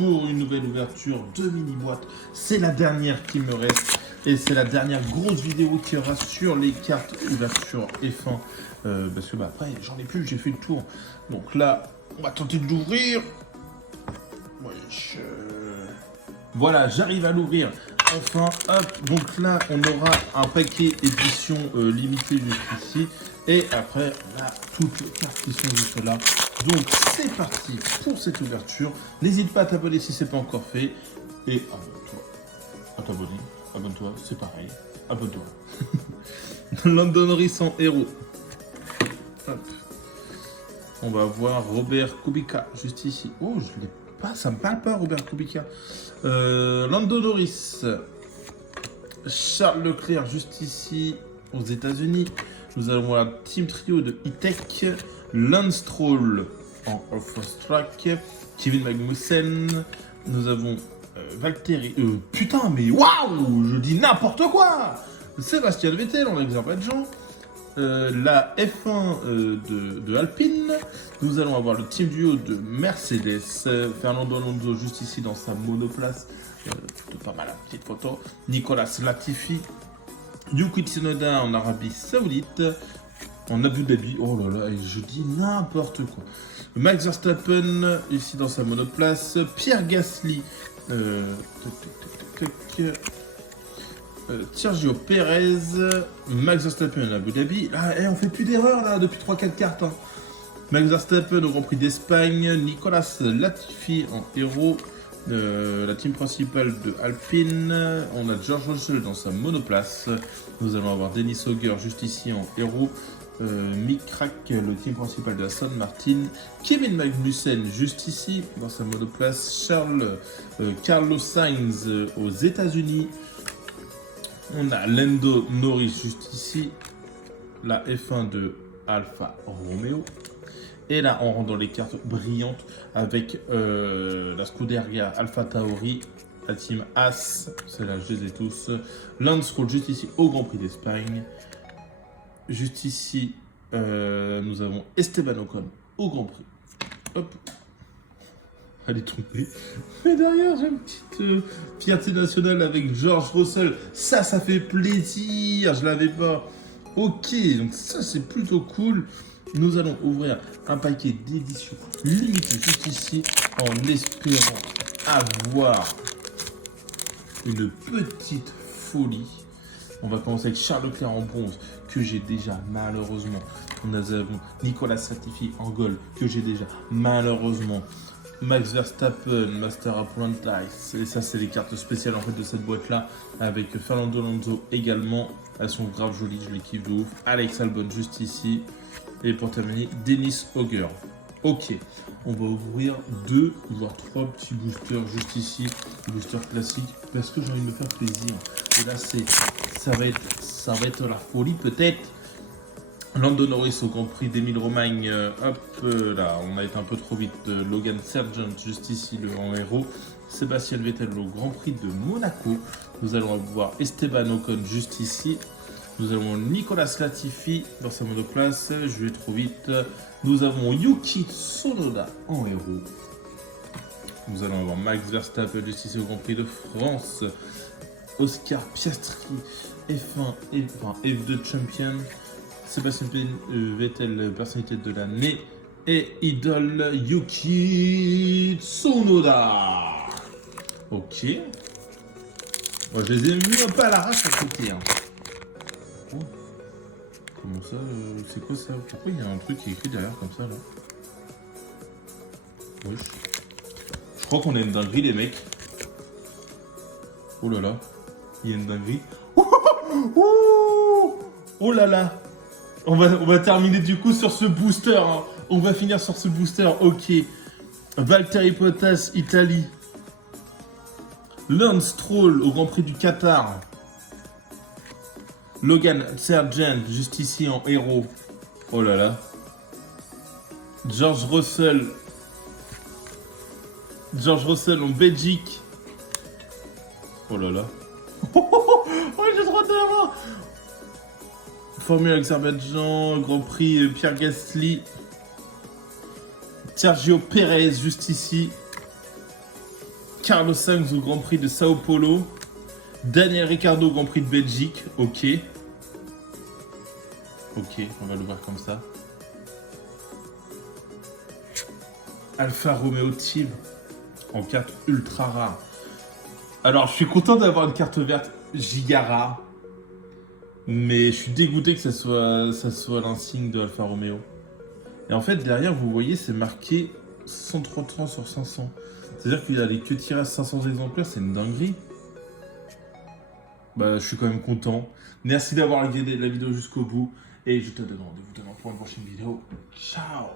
pour une nouvelle ouverture de mini-boîte. C'est la dernière qui me reste. Et c'est la dernière grosse vidéo qu'il y aura sur les cartes ouverture F1. Parce que après, j'en ai plus, j'ai fait le tour. Donc là, on va tenter de l'ouvrir. Voilà, j'arrive à l'ouvrir. Enfin, hop, donc là, on aura un paquet édition limitée juste ici. Et après, on a toutes les cartes qui sont juste là. Donc, c'est parti pour cette ouverture. N'hésite pas à t'abonner si ce n'est pas encore fait. Et abonne-toi. À t'abonner, abonne-toi, c'est pareil. Abonne-toi. Lando Norris en héros. Hop. On va voir Robert Kubica, juste ici. Oh, je l'ai pas, ça me parle pas, Robert Kubica. Lando Norris. Charles Leclerc, juste ici, aux États-Unis. Nous allons voir la team trio de E-Tech. Lance Stroll en off-road track. Kevin Magnussen. Nous avons Valtteri. Putain, mais waouh! Je dis n'importe quoi! Sébastien Vettel en Azerbaïdjan. La F1 de Alpine. Nous allons avoir le team duo de Mercedes. Fernando Alonso juste ici dans sa monoplace. Pas mal la petite photo. Nicolas Latifi. Yuki Tsunoda en Arabie Saoudite. En Abu Dhabi. Oh là là, et je dis n'importe quoi. Max Verstappen ici dans sa monoplace. Pierre Gasly. Sergio Perez, Max Verstappen en Abu Dhabi. Là, on fait plus d'erreurs là depuis 3-4 cartes. Hein. Max Verstappen au Grand Prix d'Espagne, Nicolas Latifi en héros, la team principale de Alpine. On a George Russell dans sa monoplace. Nous allons avoir Dennis Hogger juste ici en héros. Mick Crack, le team principal de Aston Martin. Kevin Magnussen juste ici dans sa monoplace. Carlos Sainz aux États-Unis. On a Lando Norris juste ici, la F1 de Alfa Romeo. Et là, on rentre dans les cartes brillantes avec la Scuderia Alpha Tauri, la team As, celle-là je les ai tous. Lance Stroll juste ici au Grand Prix d'Espagne. Juste ici, nous avons Esteban Ocon au Grand Prix. Hop. Elle est tombée. Mais derrière, j'ai une petite fierté nationale avec George Russell. Ça fait plaisir. Je l'avais pas. Ok, donc ça, c'est plutôt cool. Nous allons ouvrir un paquet d'éditions limitées juste ici en espérant avoir une petite folie. On va commencer avec Charles Leclerc en bronze, que j'ai déjà malheureusement. Nous avons Nicolas Latifi en gold, que j'ai déjà malheureusement. Max Verstappen, Master Apprentice, et ça c'est les cartes spéciales en fait de cette boîte là, avec Fernando Alonso également, elles sont grave jolies, je les kiffe de ouf. Alex Albon juste ici, et pour terminer, Dennis Hogger. Ok, on va ouvrir 2 voire 3 petits boosters juste ici, boosters classiques, parce que j'ai envie de me faire plaisir. Et là ça va être la folie peut-être. Lando Norris au Grand Prix d'Émile-Romagne, là, on a été un peu trop vite. Logan Sargent, juste ici, en héros. Sébastien Vettel au Grand Prix de Monaco. Nous allons avoir Esteban Ocon, juste ici. Nous avons Nicolas Latifi dans sa monoplace. Je vais trop vite. Nous avons Yuki Tsunoda en héros. Nous allons avoir Max Verstappen, juste ici, au Grand Prix de France. Oscar Piastri, F2 Champion. Sébastien Vettel, personnalité de l'année. Et idole Yuki Tsunoda. Ok. Bon, je les ai mis un peu à l'arrache à côté. Hein. Oh. Comment ça c'est quoi ça? Pourquoi il y a un truc qui est écrit derrière comme ça là? Wesh. Je crois qu'on a une dinguerie les mecs. Oh là là. Il y a une dinguerie. Oh là là. On va terminer du coup sur ce booster. Hein. On va finir sur ce booster. Ok. Valtteri Bottas, Italie. Lance Stroll au Grand Prix du Qatar. Logan Sargent, juste ici en héros. Oh là là. George Russell en Belgique. Oh là là. Oh, j'ai trop peur. Formule Azerbaïdjan, Grand Prix Pierre Gasly. Sergio Perez, juste ici. Carlos Sainz au Grand Prix de Sao Paulo. Daniel Ricciardo au Grand Prix de Belgique. Ok. Ok, on va le voir comme ça. Alfa Romeo Team en carte ultra rare. Alors, je suis content d'avoir une carte verte giga rare. Mais je suis dégoûté que ça soit l'insigne de Alfa Romeo. Et en fait, derrière, vous voyez, c'est marqué 133 sur 500. C'est-à-dire qu'il y a les que tirés à 500 exemplaires, c'est une dinguerie. Bah, je suis quand même content. Merci d'avoir regardé la vidéo jusqu'au bout. Et je te donne rendez-vous demain pour une prochaine vidéo. Ciao!